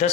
10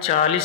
40